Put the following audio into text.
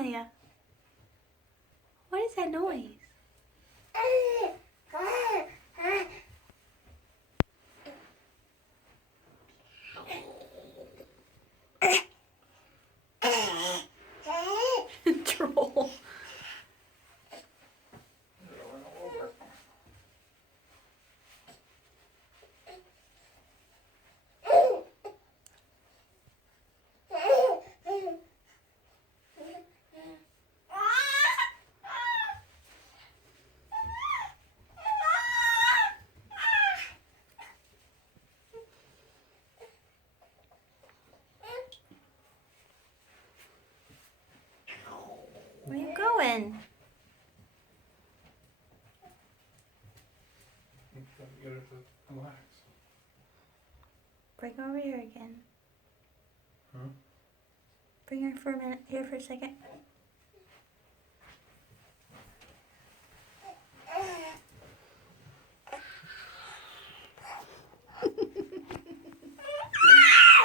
Amelia. What is that noise? Troll. Where are you going? I'm trying to get her to relax. Bring her over here again. Huh? Bring her for a minute, here for a second.